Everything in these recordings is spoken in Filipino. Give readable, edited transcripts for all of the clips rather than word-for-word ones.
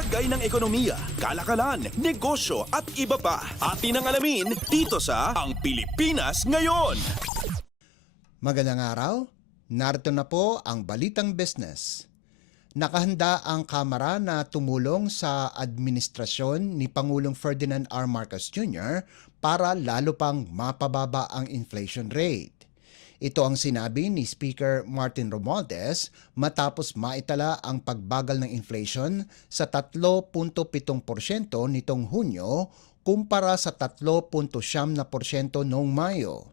Lagay ng ekonomiya, kalakalan, negosyo at iba pa. Atin ang alamin dito sa Ang Pilipinas Ngayon. Magandang araw, narito na po ang Balitang Business. Nakahanda ang Kamara na tumulong sa administrasyon ni Pangulong Ferdinand R. Marcos Jr. para lalo pang mapababa ang inflation rate. Ito ang sinabi ni Speaker Martin Romualdez matapos maitala ang pagbagal ng inflation sa 3.7% nitong Hunyo kumpara sa 3.7% noong Mayo.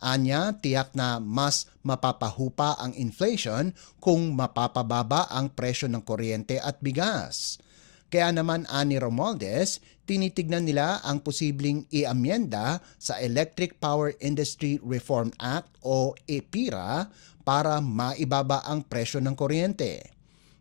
Anya, tiyak na mas mapapahupa ang inflation kung mapapababa ang presyo ng kuryente at bigas. Kaya naman ani Romualdez, tinitignan nila ang posibleng iamyenda sa Electric Power Industry Reform Act o EPIRA para maibaba ang presyo ng kuryente.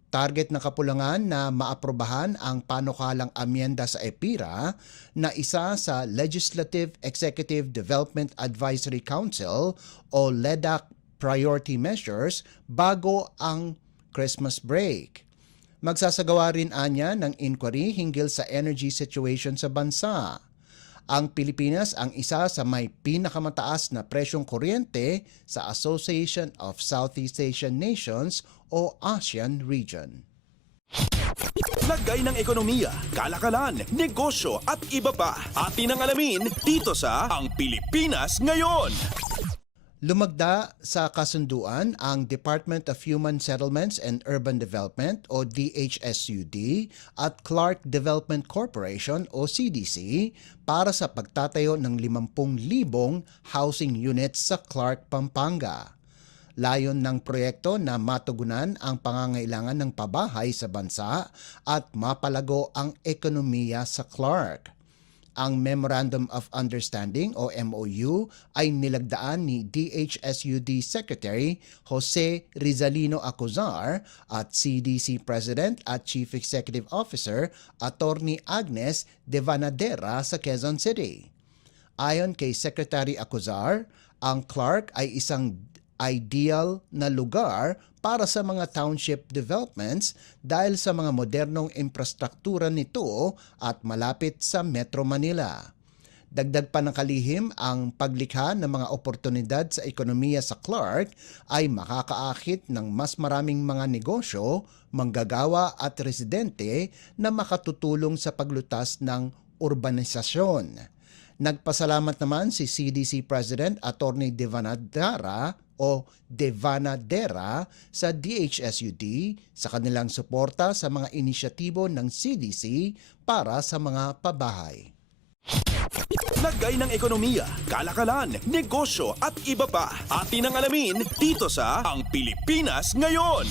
Target na kapulangan na maaprobahan ang panukalang amyenda sa EPIRA na isa sa Legislative Executive Development Advisory Council o LEDAC priority measures bago ang Christmas break. Magsasagawa rin anya ng inquiry hinggil sa energy situation sa bansa. Ang Pilipinas ang isa sa may pinakamataas na presyong kuryente sa Association of Southeast Asian Nations o ASEAN region. Lagay ng ekonomiya, kalakalan, negosyo at iba pa. Atin ang alamin dito sa Ang Pilipinas Ngayon. Lumagda sa kasunduan ang Department of Human Settlements and Urban Development o DHSUD at Clark Development Corporation o CDC para sa pagtatayo ng 50,000 housing units sa Clark, Pampanga. Layon ng proyekto na matugunan ang pangangailangan ng pabahay sa bansa at mapalago ang ekonomiya sa Clark. Ang Memorandum of Understanding o MOU ay nilagdaan ni DHSUD Secretary Jose Rizalino Acuzar at CDC President at Chief Executive Officer Attorney Agnes Devanadera sa Quezon City. Ayon kay Secretary Acuzar, ang Clark ay isang ideal na lugar para sa mga township developments dahil sa mga modernong infrastruktura nito at malapit sa Metro Manila. Dagdag pa ng kalihim, ang paglikha ng mga oportunidad sa ekonomiya sa Clark ay makakaakit ng mas maraming mga negosyo, manggagawa at residente na makatutulong sa paglutas ng urbanisasyon. Nagpasalamat naman si CDC President Attorney Devanadera sa DHSUD sa kanilang suporta sa mga inisyatibo ng CDC para sa mga pabahay. Lagay ng ekonomiya, kalakalan, negosyo at iba pa. Atin ang alamin dito sa Ang Pilipinas Ngayon.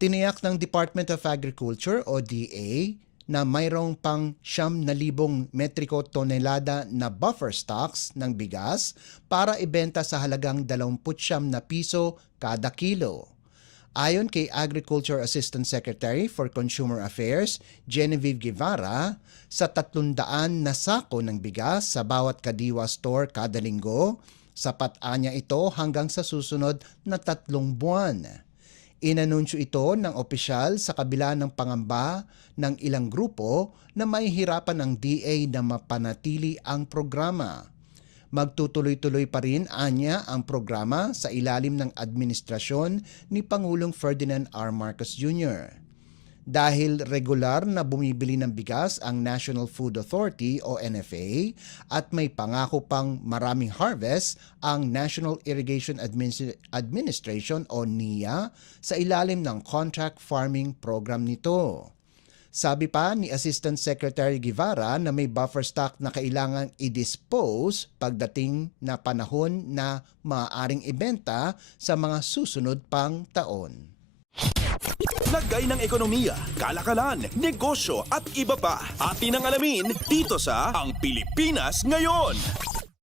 Tiniyak ng Department of Agriculture o DA na mayroong pang 9,000 metriko tonelada na buffer stocks ng bigas para ibenta sa halagang 29 na piso kada kilo. Ayon kay Agriculture Assistant Secretary for Consumer Affairs, Genevieve Guevara, sa 300 na sako ng bigas sa bawat Kadiwa store kada linggo, sapat anya ito hanggang sa susunod na 3 buwan. Inanunsyo ito ng opisyal sa kabila ng pangamba ng ilang grupo na mahihirapan ng DA na mapanatili ang programa. Magtutuloy-tuloy pa rin anya ang programa sa ilalim ng administrasyon ni Pangulong Ferdinand R. Marcos Jr. Dahil regular na bumibili ng bigas ang National Food Authority o NFA at may pangako pang maraming harvest ang National Irrigation Administration o NIA sa ilalim ng contract farming program nito. Sabi pa ni Assistant Secretary Guevara na may buffer stock na kailangang i-dispose pagdating na panahon na maaaring ibenta sa mga susunod pang taon. Lagay ng ekonomiya, kalakalan, negosyo at iba pa. Atin ang alamin dito sa Ang Pilipinas Ngayon.